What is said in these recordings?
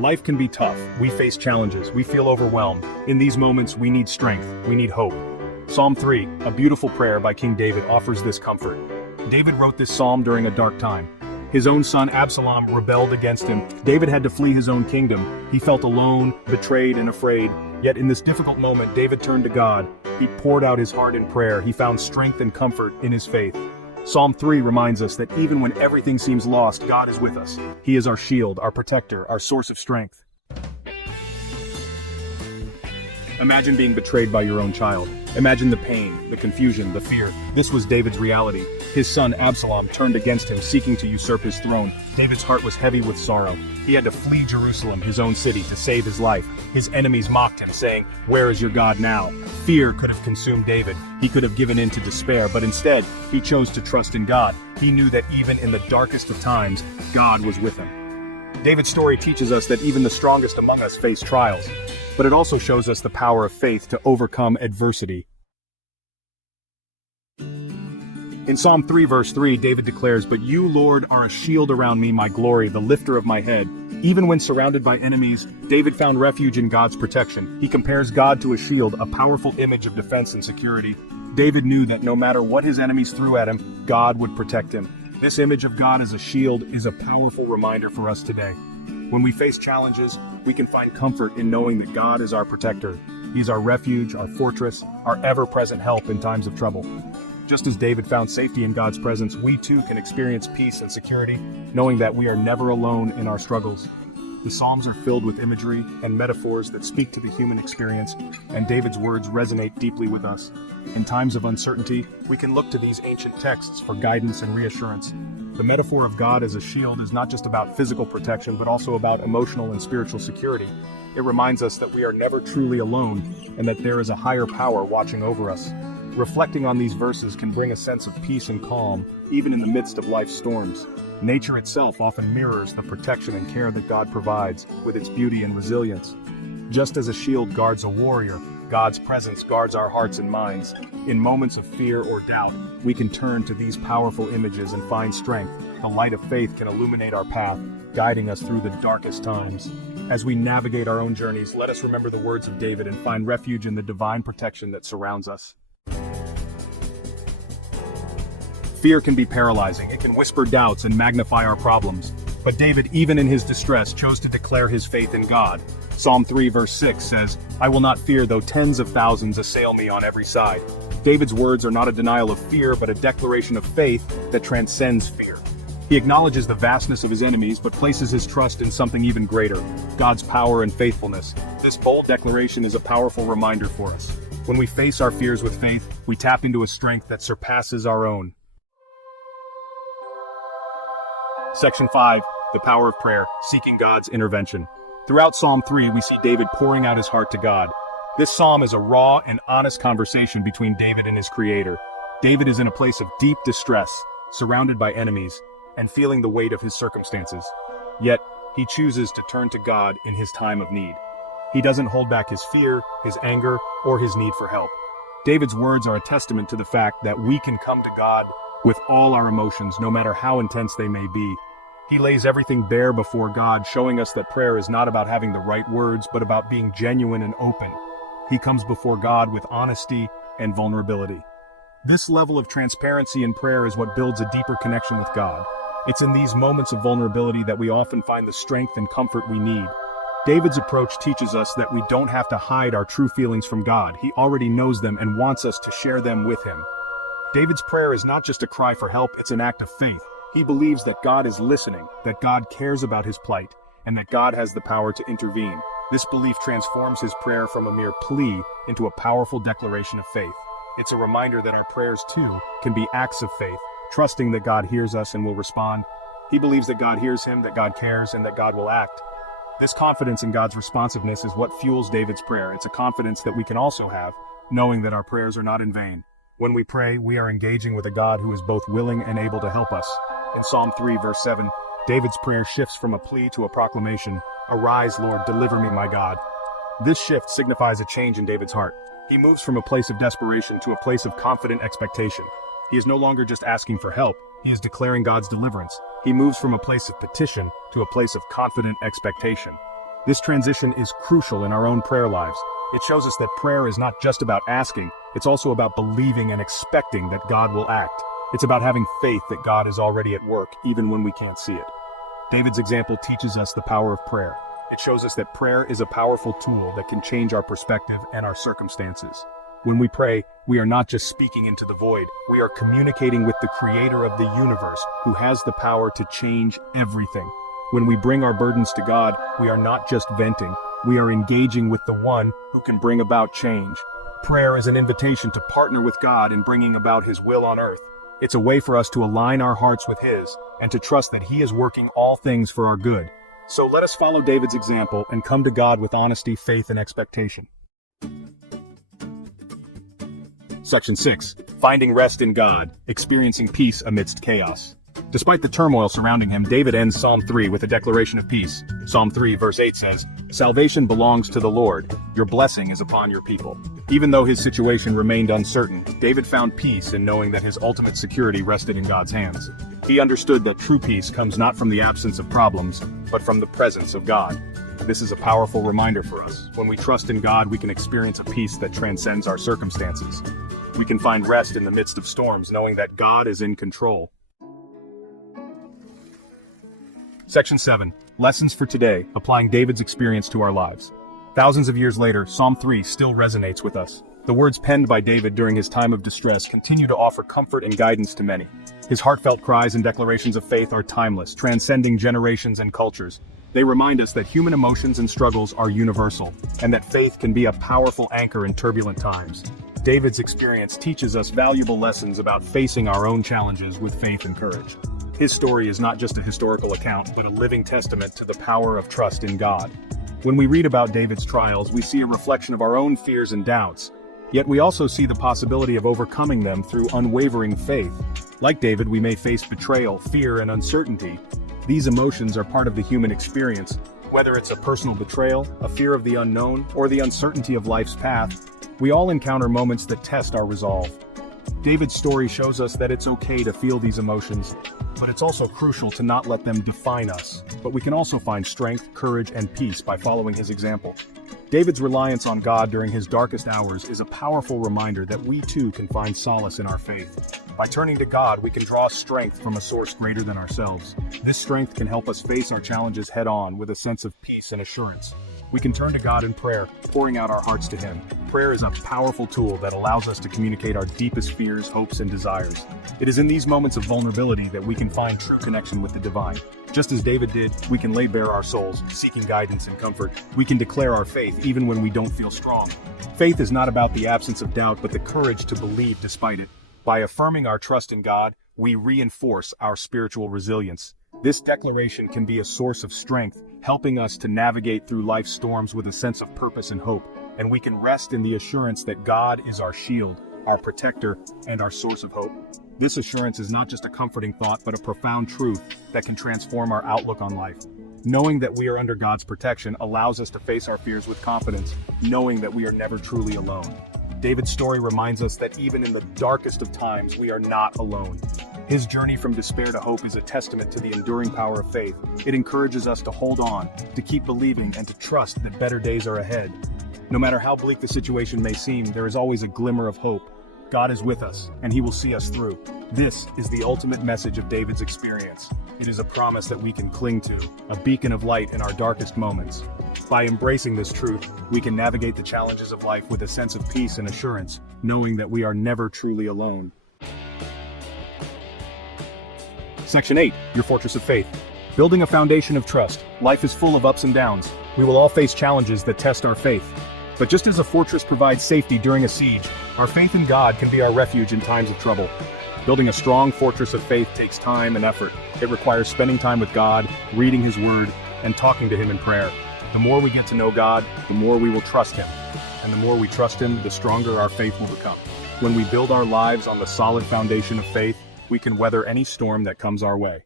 Life can be tough. We face challenges. We feel overwhelmed. In these moments, we need strength. We need hope. Psalm 3, a beautiful prayer by King David, offers this comfort. David wrote this psalm during a dark time. His own son Absalom rebelled against him. David had to flee his own kingdom. He felt alone, betrayed, and afraid. Yet in this difficult moment, David turned to God. He poured out his heart in prayer. He found strength and comfort in his faith. Psalm 3 reminds us that even when everything seems lost, God is with us. He is our shield, our protector, our source of strength. Imagine being betrayed by your own child. Imagine the pain, the confusion, the fear. This was David's reality. His son Absalom turned against him, seeking to usurp his throne. David's heart was heavy with sorrow. He had to flee Jerusalem, his own city, to save his life. His enemies mocked him, saying, "Where is your God now?" Fear could have consumed David. He could have given in to despair, but instead, he chose to trust in God. He knew that even in the darkest of times, God was with him. David's story teaches us that even the strongest among us face trials, but it also shows us the power of faith to overcome adversity. In Psalm 3 verse 3, David declares, "But you, Lord, are a shield around me, my glory, the lifter of my head." Even when surrounded by enemies, David found refuge in God's protection. He compares God to a shield, a powerful image of defense and security. David knew that no matter what his enemies threw at him, God would protect him. This image of God as a shield is a powerful reminder for us today. When we face challenges, we can find comfort in knowing that God is our protector. He's our refuge, our fortress, our ever-present help in times of trouble. Just as David found safety in God's presence, we too can experience peace and security, knowing that we are never alone in our struggles. The Psalms are filled with imagery and metaphors that speak to the human experience, and David's words resonate deeply with us. In times of uncertainty, we can look to these ancient texts for guidance and reassurance. The metaphor of God as a shield is not just about physical protection, but also about emotional and spiritual security. It reminds us that we are never truly alone, and that there is a higher power watching over us. Reflecting on these verses can bring a sense of peace and calm, even in the midst of life's storms. Nature itself often mirrors the protection and care that God provides, with its beauty and resilience. Just as a shield guards a warrior, God's presence guards our hearts and minds. In moments of fear or doubt, we can turn to these powerful images and find strength. The light of faith can illuminate our path, guiding us through the darkest times. As we navigate our own journeys, let us remember the words of David and find refuge in the divine protection that surrounds us. Fear can be paralyzing. It can whisper doubts and magnify our problems. But David, even in his distress, chose to declare his faith in God. Psalm 3 verse 6 says, "I will not fear though tens of thousands assail me on every side." David's words are not a denial of fear, but a declaration of faith that transcends fear. He acknowledges the vastness of his enemies, but places his trust in something even greater, God's power and faithfulness. This bold declaration is a powerful reminder for us. When we face our fears with faith, we tap into a strength that surpasses our own. Section 5, the power of prayer, seeking God's intervention. Throughout Psalm 3, we see David pouring out his heart to God. This psalm is a raw and honest conversation between David and his Creator. David is in a place of deep distress, surrounded by enemies, and feeling the weight of his circumstances. Yet, he chooses to turn to God in his time of need. He doesn't hold back his fear, his anger, or his need for help. David's words are a testament to the fact that we can come to God with all our emotions, no matter how intense they may be. He lays everything bare before God, showing us that prayer is not about having the right words, but about being genuine and open. He comes before God with honesty and vulnerability. This level of transparency in prayer is what builds a deeper connection with God. It's in these moments of vulnerability that we often find the strength and comfort we need. David's approach teaches us that we don't have to hide our true feelings from God. He already knows them and wants us to share them with him. David's prayer is not just a cry for help, it's an act of faith. He believes that God is listening, that God cares about his plight, and that God has the power to intervene. This belief transforms his prayer from a mere plea into a powerful declaration of faith. It's a reminder that our prayers, too, can be acts of faith, trusting that God hears us and will respond. He believes that God hears him, that God cares, and that God will act. This confidence in God's responsiveness is what fuels David's prayer. It's a confidence that we can also have, knowing that our prayers are not in vain. When we pray, we are engaging with a God who is both willing and able to help us. In Psalm 3 verse 7, David's prayer shifts from a plea to a proclamation. "Arise, Lord, deliver me, my God." This shift signifies a change in David's heart. He moves from a place of desperation to a place of confident expectation. He is no longer just asking for help, he is declaring God's deliverance. He moves from a place of petition to a place of confident expectation. This transition is crucial in our own prayer lives. It shows us that prayer is not just about asking, it's also about believing and expecting that God will act. It's about having faith that God is already at work, even when we can't see it. David's example teaches us the power of prayer. It shows us that prayer is a powerful tool that can change our perspective and our circumstances. When we pray, we are not just speaking into the void, we are communicating with the Creator of the universe, who has the power to change everything. When we bring our burdens to God, we are not just venting, we are engaging with the one who can bring about change. Prayer is an invitation to partner with God in bringing about His will on earth. It's a way for us to align our hearts with His, and to trust that He is working all things for our good. So let us follow David's example and come to God with honesty, faith, and expectation. Section 6. Finding rest in God, experiencing peace amidst chaos. Despite the turmoil surrounding him, David ends Psalm 3 with a declaration of peace. Psalm 3 verse 8 says, "Salvation belongs to the Lord, your blessing is upon your people." Even though his situation remained uncertain, David found peace in knowing that his ultimate security rested in God's hands. He understood that true peace comes not from the absence of problems, but from the presence of God. This is a powerful reminder for us. When we trust in God, we can experience a peace that transcends our circumstances. We can find rest in the midst of storms, knowing that God is in control. Section 7. Lessons for today, applying David's experience to our lives. Thousands of years later, Psalm 3 still resonates with us. The words penned by David during his time of distress continue to offer comfort and guidance to many. His heartfelt cries and declarations of faith are timeless, transcending generations and cultures. They remind us that human emotions and struggles are universal, and that faith can be a powerful anchor in turbulent times. David's experience teaches us valuable lessons about facing our own challenges with faith and courage. His story is not just a historical account, but a living testament to the power of trust in God. When we read about David's trials, we see a reflection of our own fears and doubts. Yet we also see the possibility of overcoming them through unwavering faith. Like David, we may face betrayal, fear, and uncertainty. These emotions are part of the human experience. Whether it's a personal betrayal, a fear of the unknown, or the uncertainty of life's path, we all encounter moments that test our resolve. David's story shows us that it's okay to feel these emotions, but it's also crucial to not let them define us. But we can also find strength, courage, and peace by following his example. David's reliance on God during his darkest hours is a powerful reminder that we too can find solace in our faith. By turning to God, we can draw strength from a source greater than ourselves. This strength can help us face our challenges head-on with a sense of peace and assurance. We can turn to God in prayer, pouring out our hearts to Him. Prayer is a powerful tool that allows us to communicate our deepest fears, hopes, and desires. It is in these moments of vulnerability that we can find true connection with the divine. Just as David did, we can lay bare our souls, seeking guidance and comfort. We can declare our faith even when we don't feel strong. Faith is not about the absence of doubt, but the courage to believe despite it. By affirming our trust in God, we reinforce our spiritual resilience. This declaration can be a source of strength, helping us to navigate through life's storms with a sense of purpose and hope. And we can rest in the assurance that God is our shield, our protector, and our source of hope. This assurance is not just a comforting thought, but a profound truth that can transform our outlook on life. Knowing that we are under God's protection allows us to face our fears with confidence, knowing that we are never truly alone. David's story reminds us that even in the darkest of times, we are not alone. His journey from despair to hope is a testament to the enduring power of faith. It encourages us to hold on, to keep believing, and to trust that better days are ahead. No matter how bleak the situation may seem, there is always a glimmer of hope. God is with us, and He will see us through. This is the ultimate message of David's experience. It is a promise that we can cling to, a beacon of light in our darkest moments. By embracing this truth, we can navigate the challenges of life with a sense of peace and assurance, knowing that we are never truly alone. Section 8, Your Fortress of Faith. Building a foundation of trust. Life is full of ups and downs. We will all face challenges that test our faith. But just as a fortress provides safety during a siege, our faith in God can be our refuge in times of trouble. Building a strong fortress of faith takes time and effort. It requires spending time with God, reading His Word, and talking to Him in prayer. The more we get to know God, the more we will trust Him. And the more we trust Him, the stronger our faith will become. When we build our lives on the solid foundation of faith, we can weather any storm that comes our way.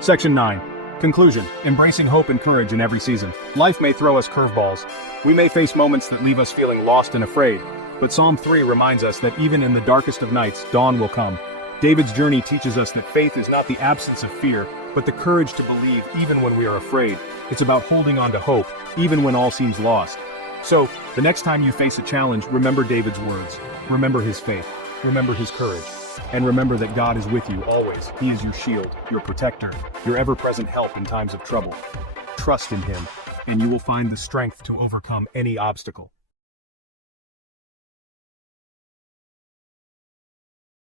Section 9. Conclusion. Embracing hope and courage in every season. Life may throw us curveballs. We may face moments that leave us feeling lost and afraid. But Psalm 3 reminds us that even in the darkest of nights, dawn will come. David's journey teaches us that faith is not the absence of fear, but the courage to believe even when we are afraid. It's about holding on to hope, even when all seems lost. So, the next time you face a challenge, remember David's words. Remember his faith. Remember his courage. And remember that God is with you always. He is your shield, your protector, your ever-present help in times of trouble. Trust in him, and you will find the strength to overcome any obstacle.